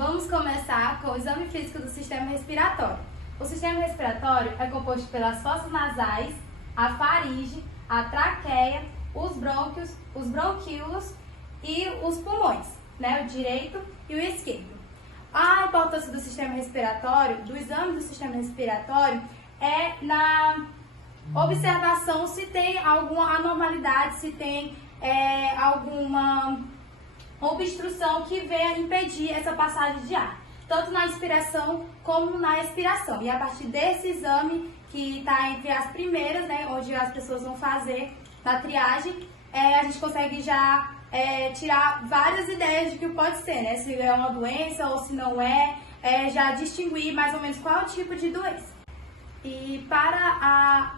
Vamos começar com o exame físico do sistema respiratório. O sistema respiratório é composto pelas fossas nasais, a faringe, a traqueia, os brônquios, os bronquíolos e os pulmões, né? O direito e o esquerdo. A importância do sistema respiratório, do exame do sistema respiratório, é na observação se tem alguma anormalidade, se tem alguma obstrução que venha impedir essa passagem de ar, tanto na inspiração como na expiração. E a partir desse exame, que está entre as primeiras, né, onde as pessoas vão fazer na triagem, a gente consegue já tirar várias ideias de que pode ser, né, se é uma doença ou se não é, já distinguir mais ou menos qual é o tipo de doença. E para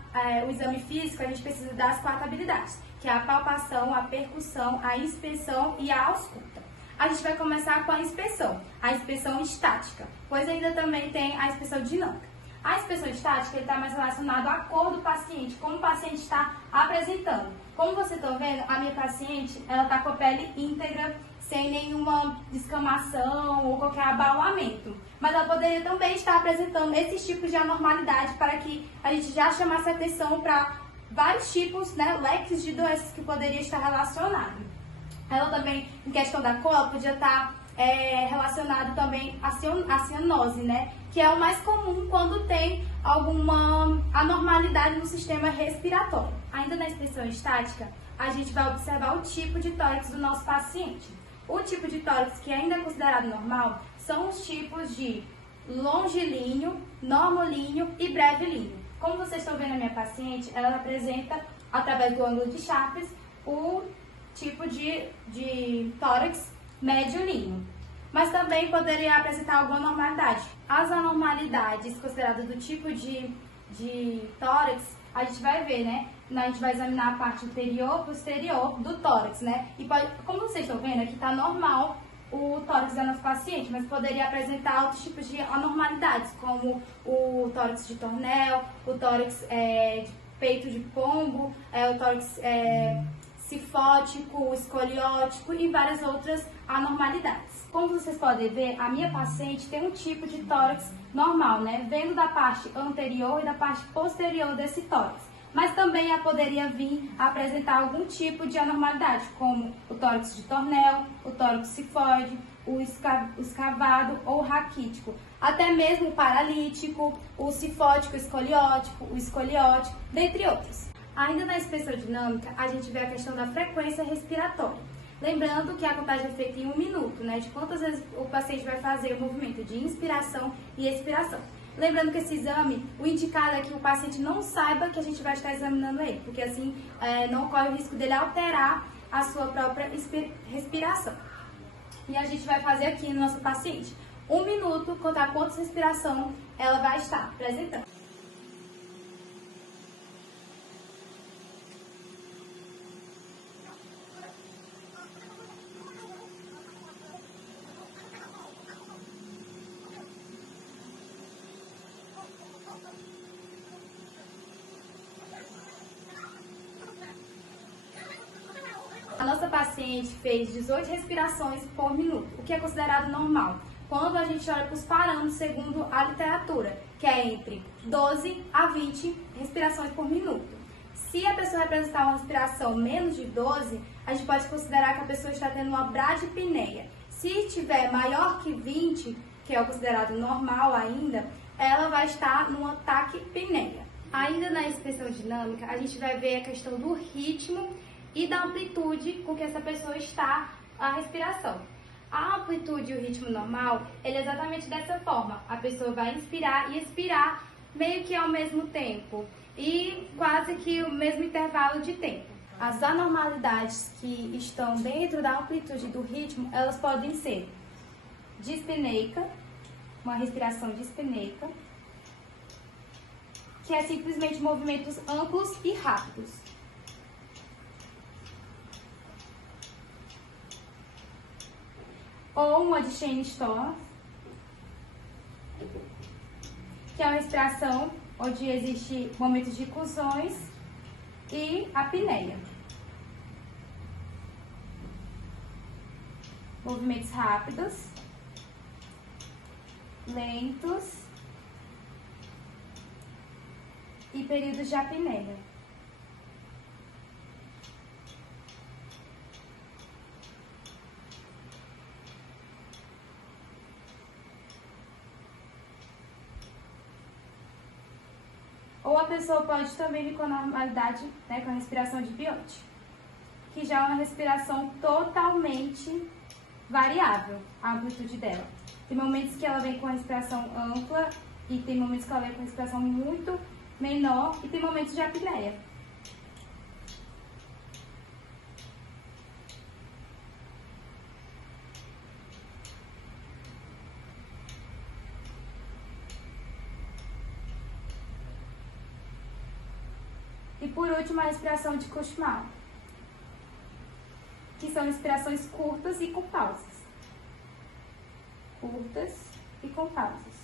o exame físico, a gente precisa das 4 habilidades, que é a palpação, a percussão, a inspeção e a ausculta. A gente vai começar com a inspeção estática, pois ainda também tem a inspeção dinâmica. A inspeção estática está mais relacionada à cor do paciente, como o paciente está apresentando. Como vocês estão vendo, a minha paciente está com a pele íntegra, sem nenhuma descamação ou qualquer abaulamento. Mas ela poderia também estar apresentando esses tipos de anormalidade para que a gente já chamasse atenção para vários tipos, né, leques de doenças que poderia estar relacionado. Ela também, em questão da cor, ela podia estar relacionado também à cianose, né, que é o mais comum quando tem alguma anormalidade no sistema respiratório. Ainda na inspeção estática, a gente vai observar o tipo de tórax do nosso paciente. O tipo de tórax que ainda é considerado normal são os tipos de longilíneo, normolíneo e brevilíneo. Como vocês estão vendo a minha paciente, ela apresenta, através do ângulo de Sharps, o tipo de tórax médio-líneo. Mas também poderia apresentar alguma anormalidade. As anormalidades consideradas do tipo de tórax, a gente vai ver, né? A gente vai examinar a parte anterior e posterior do tórax, né? E como vocês estão vendo, aqui está normal o tórax da nossa paciente, mas poderia apresentar outros tipos de anormalidades, como o tórax de tornel, o tórax de peito de pombo, o tórax cifótico, escoliótico e várias outras anormalidades. Como vocês podem ver, a minha paciente tem um tipo de tórax normal, né? Vendo da parte anterior e da parte posterior desse tórax. Mas também ela poderia vir a apresentar algum tipo de anormalidade, como o tórax de tornel, o tórax cifoide, o escavado ou raquítico, até mesmo o paralítico, o cifótico, o escoliótico, dentre outros. Ainda na inspeção dinâmica, a gente vê a questão da frequência respiratória. Lembrando que a contagem é feita em 1 minuto, né? De quantas vezes o paciente vai fazer o movimento de inspiração e expiração. Lembrando que esse exame, o indicado é que o paciente não saiba que a gente vai estar examinando ele, porque assim não corre o risco dele alterar a sua própria respiração. E a gente vai fazer aqui no nosso paciente 1 minuto, contar quantas respiração ela vai estar apresentando. A nossa paciente fez 18 respirações por minuto, o que é considerado normal, quando a gente olha para os parâmetros segundo a literatura, que é entre 12 a 20 respirações por minuto. Se a pessoa representar uma respiração menos de 12, a gente pode considerar que a pessoa está tendo uma bradipneia. Se tiver maior que 20, que é o considerado normal ainda, ela vai estar numa taquipneia. Ainda na inspeção dinâmica, a gente vai ver a questão do ritmo e da amplitude com que essa pessoa está a respiração. A amplitude e o ritmo normal, ele é exatamente dessa forma. A pessoa vai inspirar e expirar meio que ao mesmo tempo e quase que o mesmo intervalo de tempo. As anormalidades que estão dentro da amplitude do ritmo, elas podem ser dispneica, uma respiração dispneica, que é simplesmente movimentos amplos e rápidos. Ou uma Duchenne-Storrs, que é uma respiração onde existe momentos de inclusões e apneia. Movimentos rápidos lentos e períodos de apneia. Ou a pessoa pode também vir com a normalidade, né, com a respiração de Biot, que já é uma respiração totalmente variável, a amplitude dela. Tem momentos que ela vem com a respiração ampla e tem momentos que ela vem com a respiração muito menor e tem momentos de apneia. E por último, a respiração de Kushmal, que são respirações curtas e com pausas. Curtas e com pausas.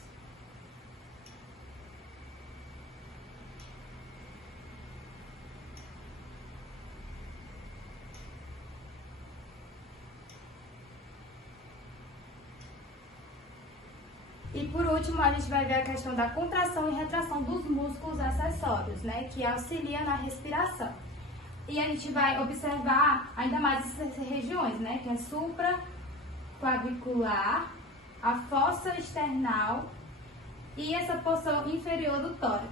E por último, a gente vai ver a questão da contração e retração dos músculos acessórios, né, que auxilia na respiração. E a gente vai observar ainda mais essas regiões, né, que é supraclavicular, a fossa external e essa porção inferior do tórax.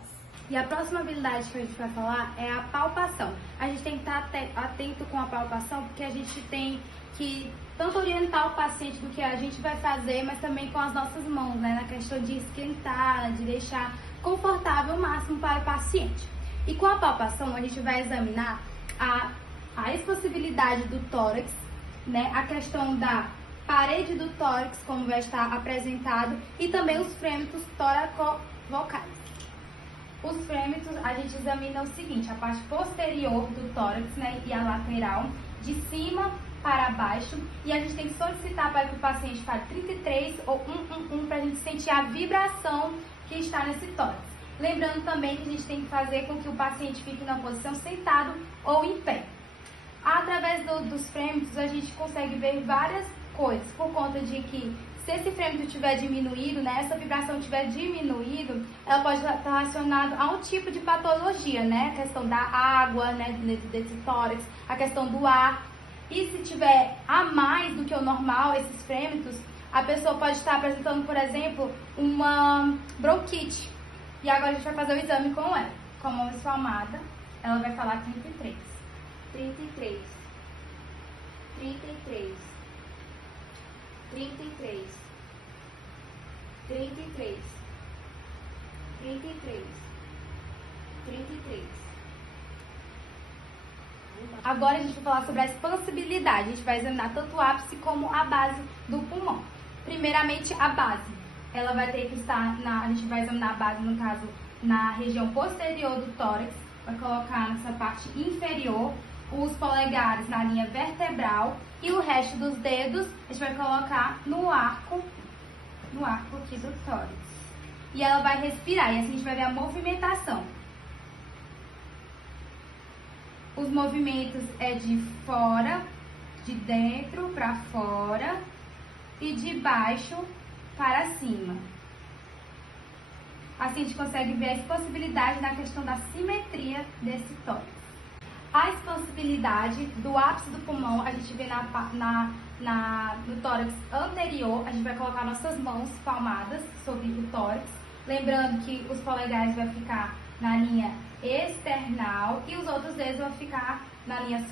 E a próxima habilidade que a gente vai falar é a palpação. A gente tem que estar atento com a palpação, porque a gente tem que tanto orientar o paciente do que a gente vai fazer, mas também com as nossas mãos, né, na questão de esquentar, de deixar confortável o máximo para o paciente. E com a palpação, a gente vai examinar a expansibilidade do tórax, né, a questão da parede do tórax, como vai estar apresentado, e também os frêmitos toracovocais. Os frêmitos, a gente examina o seguinte, a parte posterior do tórax, né, e a lateral, de cima para baixo, e a gente tem que solicitar para que o paciente fale 33 ou 111 para a gente sentir a vibração que está nesse tórax. Lembrando também que a gente tem que fazer com que o paciente fique na posição sentado ou em pé. Através dos frêmitos, a gente consegue ver várias coisas, por conta de que se esse frêmito tiver diminuído, né, essa vibração tiver diminuído, ela pode estar relacionada a um tipo de patologia, né, a questão da água, né, desse tórax, a questão do ar. E se tiver a mais do que o normal, esses frêmitos, a pessoa pode estar apresentando, por exemplo, uma bronquite. E agora a gente vai fazer o exame com ela. Com a mão esfalmada, ela vai falar 33. 33. 33. 33. 33. 33. 33. Agora a gente vai falar sobre a expansibilidade. A gente vai examinar tanto o ápice como a base do pulmão. Primeiramente, a base. Ela vai ter que estar, a gente vai examinar a base, no caso, na região posterior do tórax. Vai colocar nessa parte inferior, os polegares na linha vertebral e o resto dos dedos a gente vai colocar no arco aqui do tórax. E ela vai respirar, e assim a gente vai ver a movimentação. Os movimentos é de fora, de dentro para fora e de baixo para cima. Assim a gente consegue ver a expansibilidade na questão da simetria desse tórax. A expansibilidade do ápice do pulmão a gente vê no tórax anterior. A gente vai colocar nossas mãos palmadas sobre o tórax. Lembrando que os polegares vão ficar na linha external e os outros dedos vão ficar na linha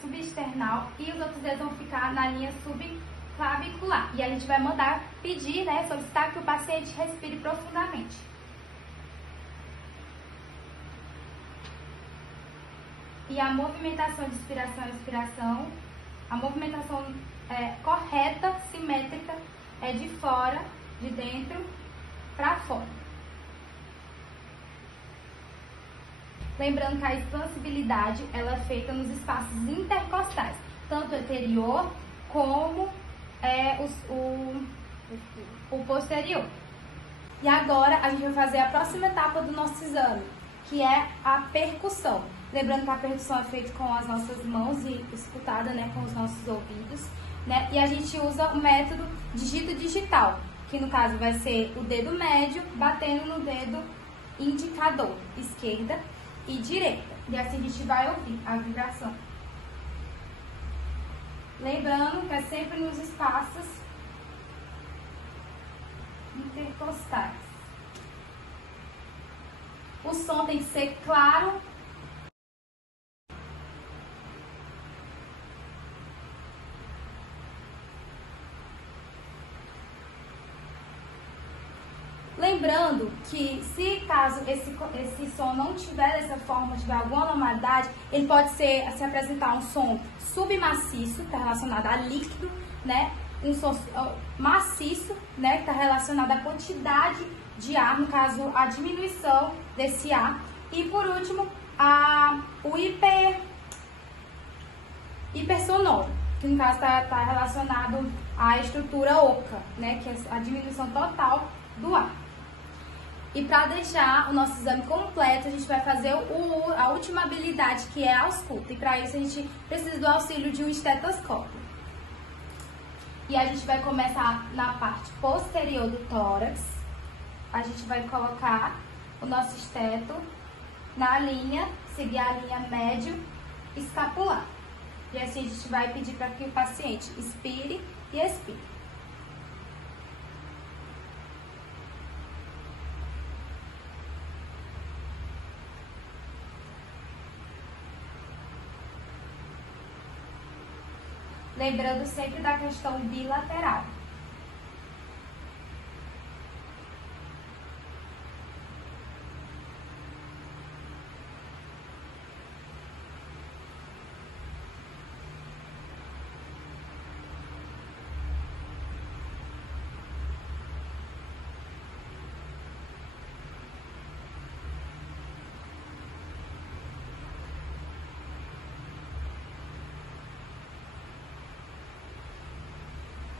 subexternal e os outros dedos vão ficar na linha subclavicular. E a gente vai mandar pedir, né, solicitar que o paciente respire profundamente. E a movimentação de inspiração e expiração, a movimentação correta, simétrica, é de fora, de dentro para fora. Lembrando que a expansibilidade ela é feita nos espaços intercostais, tanto anterior como o posterior. E agora a gente vai fazer a próxima etapa do nosso exame, que é a percussão. Lembrando que a percussão é feita com as nossas mãos e escutada, né, com os nossos ouvidos, né? E a gente usa o método digito digital, que no caso vai ser o dedo médio batendo no dedo indicador, esquerda e direita. E assim a gente vai ouvir a vibração. Lembrando que é sempre nos espaços intercostais. O som tem que ser claro. Lembrando que se caso esse som não tiver dessa forma, tiver alguma anormalidade, ele pode se apresentar um som submaciço, que está relacionado a líquido, né? Um som maciço, né? Que está relacionado à quantidade de ar, no caso, a diminuição desse ar. E por último, o hipersonoro, que no caso está relacionado à estrutura oca, né? Que é a diminuição total do ar. E para deixar o nosso exame completo, a gente vai fazer a última habilidade, que é a ausculta. E para isso a gente precisa do auxílio de um estetoscópio. E a gente vai começar na parte posterior do tórax. A gente vai colocar o nosso esteto na linha, seguir a linha médio escapular. E assim a gente vai pedir para que o paciente inspire e expire. Lembrando sempre da questão bilateral.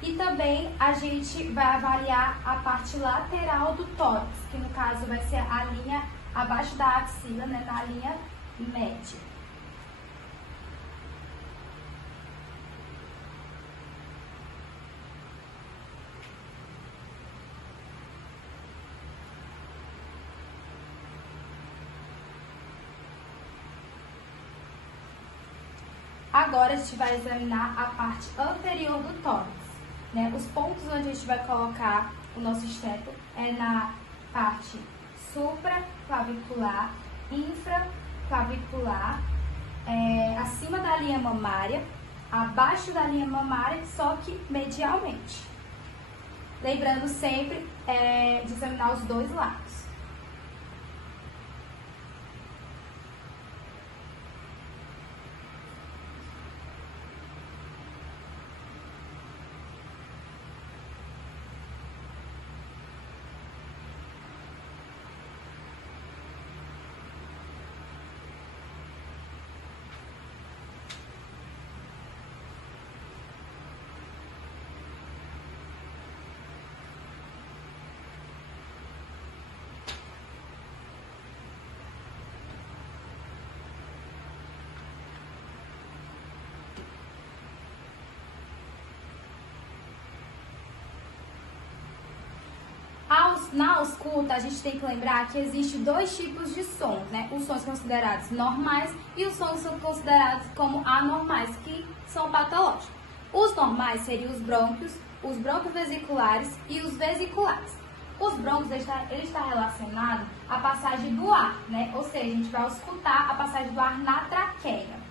E também a gente vai avaliar a parte lateral do tórax, que no caso vai ser a linha abaixo da axila, né, na linha média. Agora a gente vai examinar a parte anterior do tórax. Né? Os pontos onde a gente vai colocar o nosso esteto é na parte supraclavicular, infraclavicular, acima da linha mamária, abaixo da linha mamária, só que medialmente. Lembrando sempre de examinar os dois lados. Na ausculta, a gente tem que lembrar que existe dois tipos de sons, né? Os sons considerados normais e os sons considerados como anormais, que são patológicos. Os normais seriam os brônquios vesiculares e os vesiculares. Os brônquios, ele está relacionado à passagem do ar, né? Ou seja, a gente vai auscultar a passagem do ar na traqueia.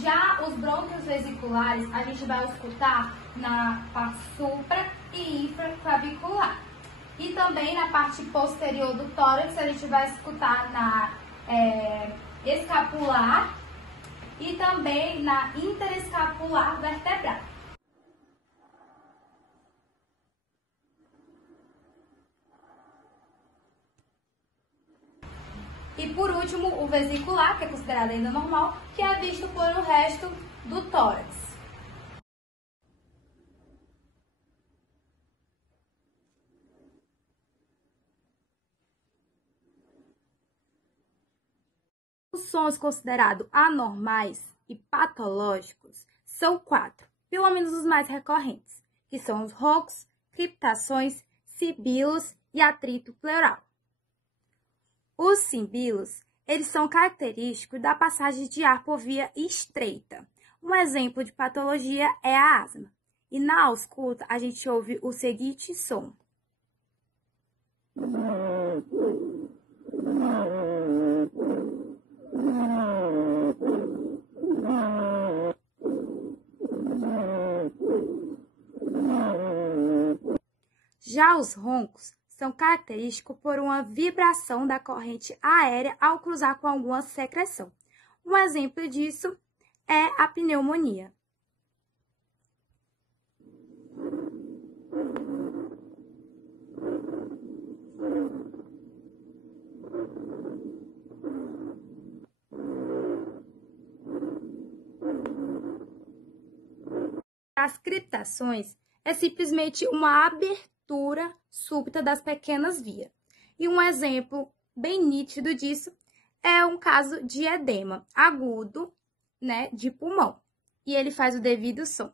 Já os brônquios vesiculares, a gente vai auscultar na parte supra e infraclavicular. E também na parte posterior do tórax, a gente vai escutar na escapular e também na interescapular vertebral. E por último, o vesicular, que é considerado ainda normal, que é visto por o resto do tórax. Os sons considerados anormais e patológicos são 4, pelo menos os mais recorrentes, que são os roncos, criptações, sibilos e atrito pleural. Os sibilos, eles são característicos da passagem de ar por via estreita. Um exemplo de patologia é a asma. E na ausculta, a gente ouve o seguinte som. Já os roncos são característicos por uma vibração da corrente aérea ao cruzar com alguma secreção. Um exemplo disso é a pneumonia. As criptações é simplesmente uma abertura súbita das pequenas vias. E um exemplo bem nítido disso é um caso de edema agudo, né, de pulmão. E ele faz o devido som.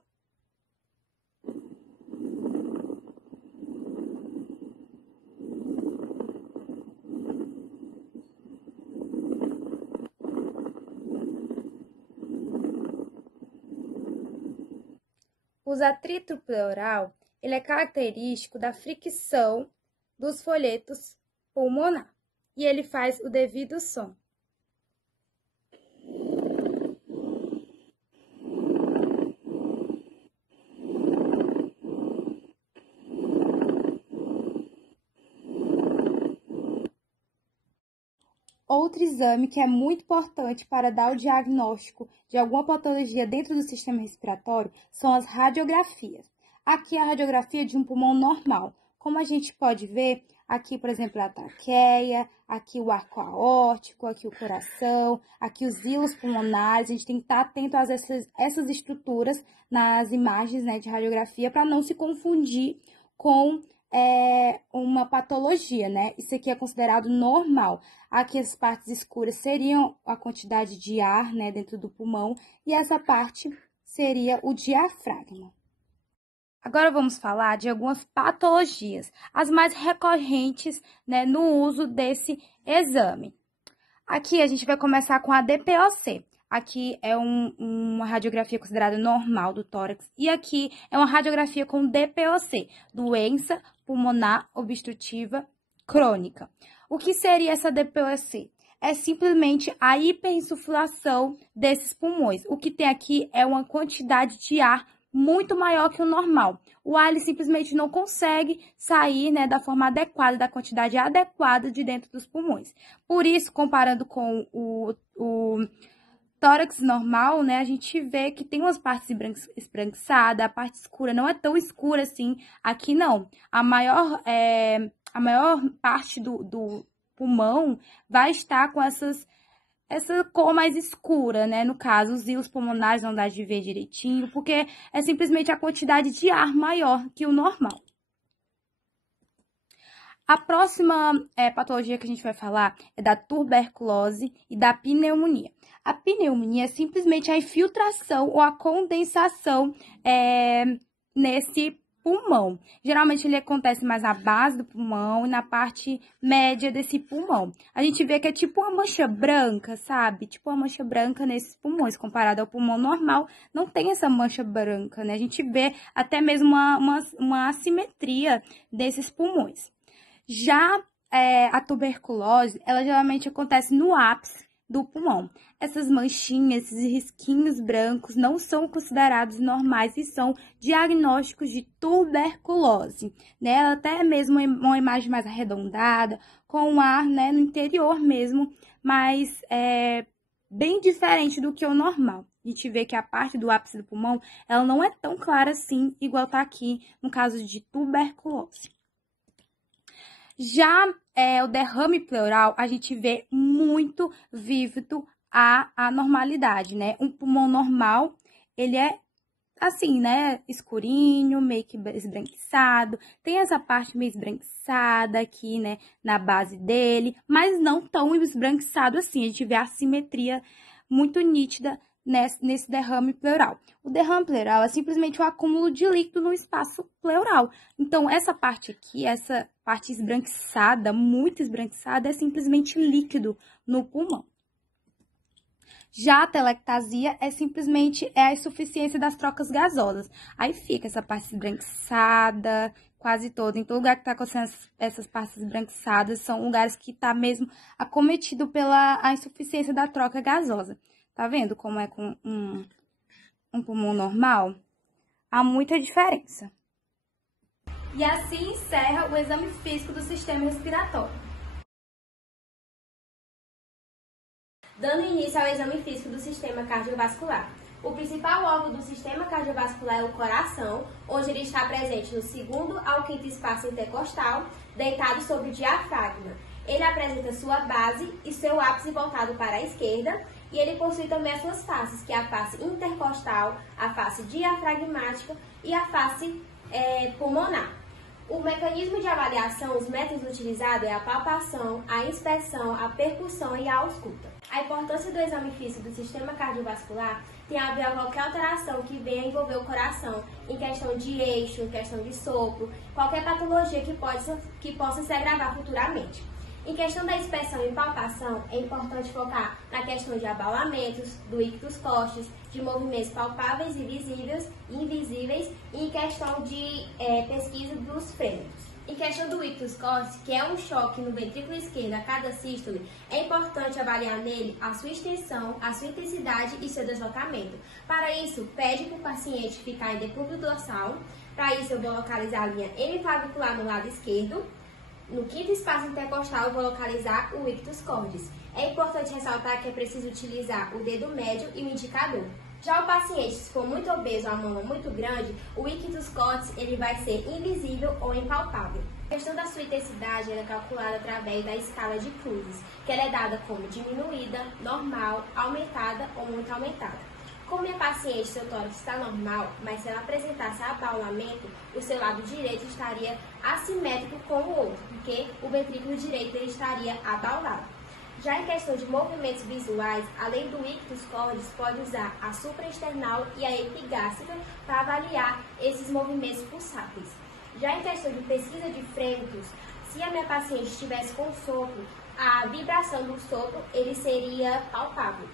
O atrito pleural, ele é característico da fricção dos folhetos pulmonar e ele faz o devido som. Outro exame que é muito importante para dar o diagnóstico de alguma patologia dentro do sistema respiratório são as radiografias. Aqui é a radiografia de um pulmão normal. Como a gente pode ver, aqui, por exemplo, a traqueia, aqui o arco aórtico, aqui o coração, aqui os hilos pulmonares. A gente tem que estar atento a essas estruturas nas imagens, né, de radiografia para não se confundir com uma patologia, né? Isso aqui é considerado normal. Aqui as partes escuras seriam a quantidade de ar, né, dentro do pulmão, e essa parte seria o diafragma. Agora vamos falar de algumas patologias, as mais recorrentes, né, no uso desse exame. Aqui a gente vai começar com a DPOC. Aqui é uma radiografia considerada normal do tórax. E aqui é uma radiografia com DPOC, doença pulmonar obstrutiva crônica. O que seria essa DPOC? É simplesmente a hiperinsuflação desses pulmões. O que tem aqui é uma quantidade de ar muito maior que o normal. O ar ele simplesmente não consegue sair, né, da forma adequada, da quantidade adequada de dentro dos pulmões. Por isso, comparando com o tórax normal, né, a gente vê que tem umas partes esbranquiçadas, a parte escura não é tão escura assim. Aqui não. A maior parte do pulmão vai estar com essa cor mais escura, né? No caso, os hilos pulmonares não dá de ver direitinho, porque é simplesmente a quantidade de ar maior que o normal. A próxima patologia que a gente vai falar é da tuberculose e da pneumonia. A pneumonia é simplesmente a infiltração ou a condensação nesse pulmão. Geralmente ele acontece mais na base do pulmão e na parte média desse pulmão. A gente vê que é tipo uma mancha branca, sabe? Tipo uma mancha branca nesses pulmões. Comparado ao pulmão normal, não tem essa mancha branca, né? A gente vê até mesmo uma assimetria desses pulmões. Já a tuberculose, ela geralmente acontece no ápice do pulmão. Essas manchinhas, esses risquinhos brancos não são considerados normais e são diagnósticos de tuberculose, né? Até mesmo uma imagem mais arredondada, com o ar, né, no interior mesmo, mas bem diferente do que o normal. A gente vê que a parte do ápice do pulmão, ela não é tão clara assim, igual tá aqui no caso de tuberculose. Já o derrame pleural, a gente vê muito vívido a normalidade, né? Um pulmão normal, ele é assim, né, escurinho, meio que esbranquiçado. Tem essa parte meio esbranquiçada aqui, né, na base dele, mas não tão esbranquiçado assim. A gente vê a simetria muito nítida nesse derrame pleural. O derrame pleural é simplesmente o acúmulo de líquido no espaço pleural. Então, essa parte aqui, essa parte esbranquiçada, muito esbranquiçada, é simplesmente líquido no pulmão. Já a telectasia é simplesmente a insuficiência das trocas gasosas. Aí fica essa parte esbranquiçada, quase toda. Em todo lugar que está acontecendo essas partes esbranquiçadas, são lugares que está mesmo acometido pela insuficiência da troca gasosa. Tá vendo como é com um pulmão normal? Há muita diferença. E assim encerra o exame físico do sistema respiratório. Dando início ao exame físico do sistema cardiovascular. O principal órgão do sistema cardiovascular é o coração, onde ele está presente no segundo ao quinto espaço intercostal, deitado sobre o diafragma. Ele apresenta sua base e seu ápice voltado para a esquerda, e ele possui também as suas faces, que é a face intercostal, a face diafragmática e a face pulmonar. O mecanismo de avaliação, os métodos utilizados é a palpação, a inspeção, a percussão e a ausculta. A importância do exame físico do sistema cardiovascular tem a ver a qualquer alteração que venha envolver o coração, em questão de eixo, em questão de sopro, qualquer patologia que possa se agravar futuramente. Em questão da inspeção e palpação, é importante focar na questão de abalamentos, do ictus costis, de movimentos palpáveis e invisíveis e em questão de pesquisa dos frênetos. Em questão do ictus costis, que é um choque no ventrículo esquerdo a cada sístole, é importante avaliar nele a sua extensão, a sua intensidade e seu deslocamento. Para isso, pede para o paciente ficar em decúbito dorsal. Para isso, eu vou localizar a linha hemiclavicular no lado esquerdo. No quinto espaço intercostal, eu vou localizar o ictus cordis. É importante ressaltar que é preciso utilizar o dedo médio e o indicador. Já o paciente, se for muito obeso, a mama muito grande, o ictus cordis ele vai ser invisível ou impalpável. A questão da sua intensidade é calculada através da escala de Cruzes, que ela é dada como diminuída, normal, aumentada ou muito aumentada. Como minha paciente, seu tórax está normal, mas se ela apresentasse abaulamento, o seu lado direito estaria assimétrico com o outro, porque o ventrículo direito ele estaria abaulado. Já em questão de movimentos visuais, além do ictus cordis, pode usar a supraesternal e a epigástrica para avaliar esses movimentos pulsáteis. Já em questão de pesquisa de frênetos, se a minha paciente estivesse com sopro, a vibração do sopro ele seria palpável.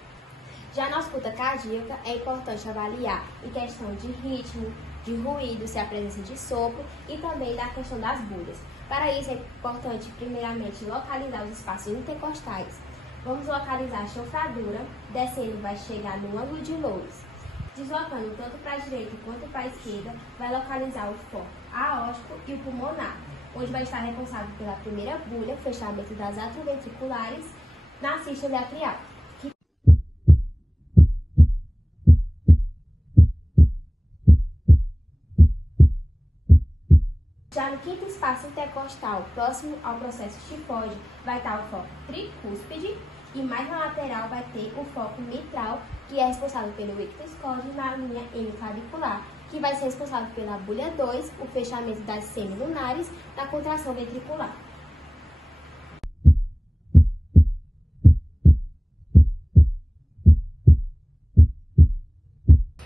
Já na ausculta cardíaca, é importante avaliar em questão de ritmo, de ruído, se há presença de sopro e também da questão das bolhas. Para isso, é importante, primeiramente, localizar os espaços intercostais. Vamos localizar a chofradura, descendo vai chegar no ângulo de Loures. Deslocando tanto para a direita quanto para a esquerda, vai localizar o foco aórtico e o pulmonar, onde vai estar responsável pela primeira bolha, fechamento das atrioventriculares, na sístole atrial. Já no quinto espaço intercostal, próximo ao processo tifóide, vai estar o foco tricúspide e mais na lateral vai ter o foco mitral, que é responsável pelo ictus cordis na linha hemiclavicular, que vai ser responsável pela bolha 2, o fechamento das semilunares, da contração ventricular.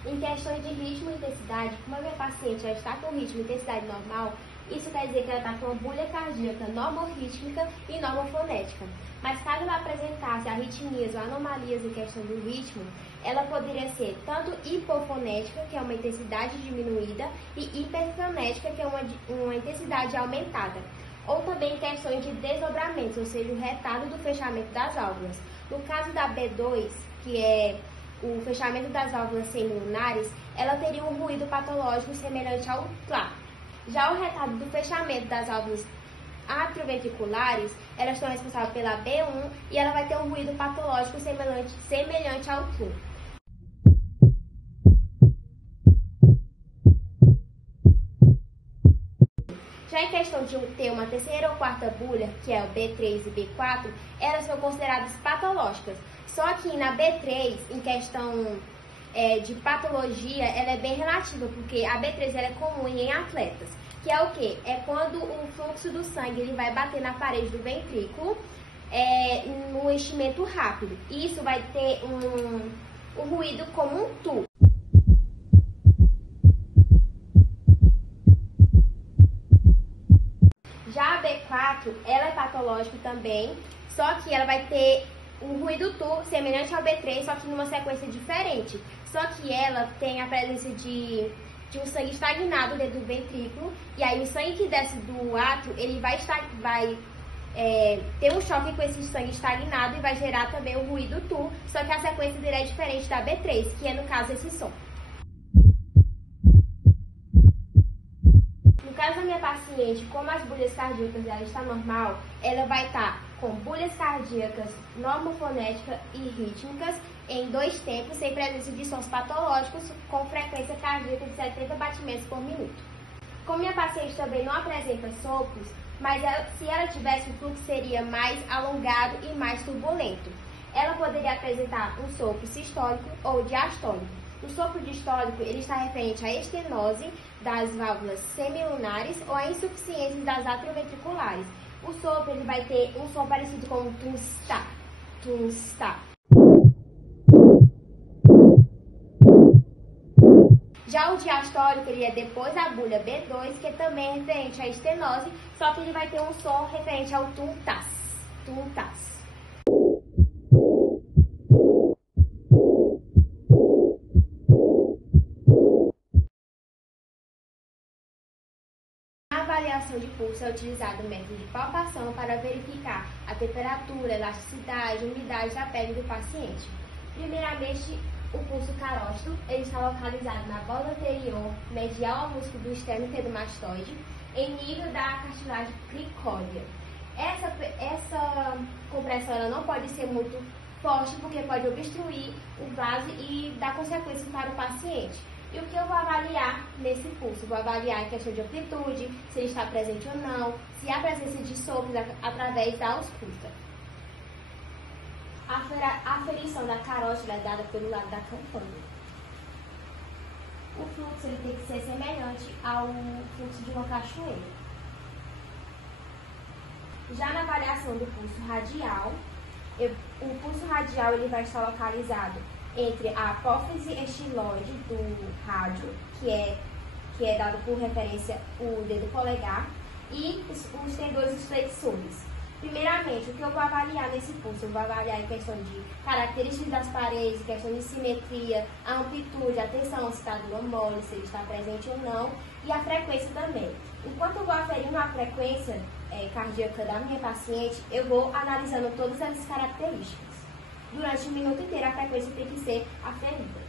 Em questões de ritmo e intensidade, como a minha paciente já está com ritmo e intensidade normal, isso quer dizer que ela está com uma bolha cardíaca normorrítmica e normofonética. Mas caso ela apresentasse arritmias ou anomalias em questão do ritmo, ela poderia ser tanto hipofonética, que é uma intensidade diminuída, e hiperfonética, que é uma intensidade aumentada. Ou também em questões de desdobramentos, ou seja, o retardo do fechamento das válvulas. No caso da B2, que é o fechamento das válvulas semilunares, ela teria um ruído patológico semelhante ao TLA. Já o retardo do fechamento das válvulas atrioventriculares, elas estão responsáveis pela B1 e ela vai ter um ruído patológico semelhante ao TLA. Já em questão de ter uma terceira ou quarta bolha, que é o B3 e B4, elas são consideradas patológicas. Só que na B3, em questão de patologia, ela é bem relativa, porque a B3 ela é comum em atletas, que é o quê? É quando o fluxo do sangue ele vai bater na parede do ventrículo no enchimento rápido. E isso vai ter um ruído como um tu. Já a B4, ela é patológica também, só que ela vai ter um ruído tu semelhante ao B3, só que numa sequência diferente. Só que ela tem a presença de um sangue estagnado dentro do ventrículo, e aí o sangue que desce do átrio, ele vai ter um choque com esse sangue estagnado e vai gerar também o ruído tu, só que a sequência dele é diferente da B3, que é no caso esse som. No caso da minha paciente, como as bolhas cardíacas dela está normal, ela vai estar com bolhas cardíacas normofonéticas e rítmicas em 2 tempos, sem presença de sons patológicos, com frequência cardíaca de 70 batimentos por minuto. Como minha paciente também não apresenta sopros, mas se ela tivesse, o fluxo seria mais alongado e mais turbulento. Ela poderia apresentar um sopro sistólico ou diastólico. O sopro distólico ele está referente à estenose das válvulas semilunares ou à insuficiência das atrioventriculares. O sopro ele vai ter um som parecido com tum-sta, tum-sta. Já o diastólico ele é depois da bolha B2, que também é referente à estenose, só que ele vai ter um som referente ao tum-tas, tum-tas. Na avaliação de pulso é utilizado o método de palpação para verificar a temperatura, elasticidade e umidade da pele do paciente. Primeiramente, o pulso carótido ele está localizado na borda anterior, medial ao músculo do externo interomastoide, em nível da cartilagem cricóidea. Essa compressão ela não pode ser muito forte, porque pode obstruir o vaso e dar consequências para o paciente. E o que eu vou avaliar nesse pulso? Vou avaliar a questão de amplitude, se ele está presente ou não, se há presença de sopros através da ausculta. A aferição da carótida é dada pelo lado da campanha. O fluxo ele tem que ser semelhante ao fluxo de uma cachoeira. Já na avaliação do pulso radial, o pulso radial ele vai estar localizado entre a apófise estiloide do rádio, que é dado por referência o dedo polegar, e os tendões flexores. Primeiramente, o que eu vou avaliar nesse pulso? Eu vou avaliar em questão de características das paredes, questão de simetria, a amplitude, a tensão, se está dura ou mole, se ele está presente ou não, e a frequência também. Enquanto eu vou aferindo a frequência cardíaca da minha paciente, eu vou analisando todas essas características. Durante o minuto inteiro, a frequência tem que ser aferida.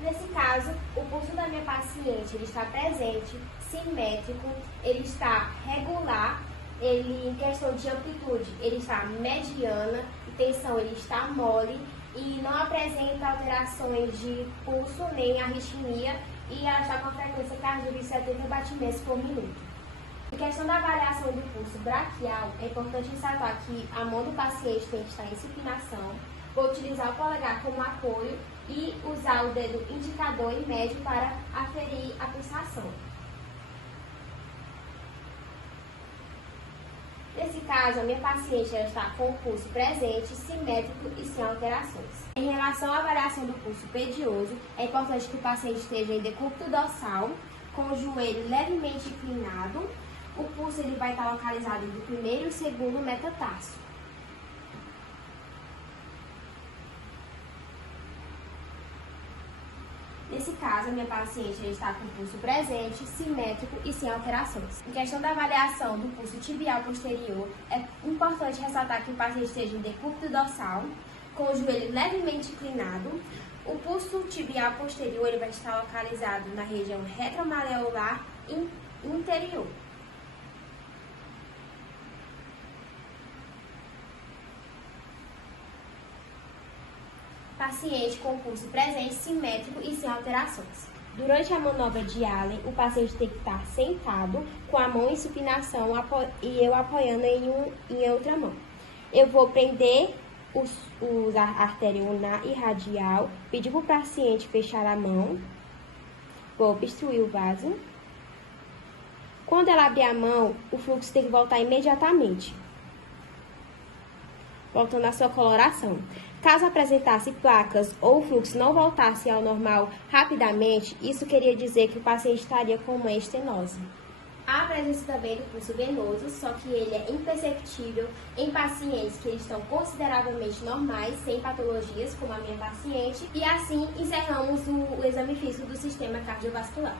Nesse caso, o pulso da minha paciente ele está presente, simétrico, ele está regular, ele em questão de amplitude, ele está mediana, e tensão ele está mole e não apresenta alterações de pulso nem arritmia e ela está com a frequência cardíaca de 70 batimentos por minuto. Em questão da avaliação do pulso braquial, é importante ressaltar que a mão do paciente tem que estar em supinação. Vou utilizar o polegar como apoio e usar o dedo indicador e médio para aferir a pulsação. Nesse caso, a minha paciente ela está com o pulso presente, simétrico e sem alterações. Em relação à avaliação do pulso pedioso, é importante que o paciente esteja em decúbito dorsal, com o joelho levemente inclinado. O pulso ele vai estar localizado entre o primeiro e o segundo metatarso. Nesse caso, a minha paciente está com o pulso presente, simétrico e sem alterações. Em questão da avaliação do pulso tibial posterior, é importante ressaltar que o paciente esteja em decúbito dorsal, com o joelho levemente inclinado. O pulso tibial posterior ele vai estar localizado na região retromaleolar interior. paciente com o pulso presente, simétrico e sem alterações. Durante a manobra de Allen, o paciente tem que estar sentado, com a mão em supinação e eu apoiando em outra mão. Eu vou prender a artéria ulnar e radial, pedir para o paciente fechar a mão, vou obstruir o vaso. Quando ela abrir a mão, o fluxo tem que voltar imediatamente, voltando à sua coloração. Caso apresentasse placas ou o fluxo não voltasse ao normal rapidamente, isso queria dizer que o paciente estaria com uma estenose. Há a presença também do pulso venoso, só que ele é imperceptível em pacientes que estão consideravelmente normais, sem patologias, como a minha paciente, e assim encerramos o exame físico do sistema cardiovascular.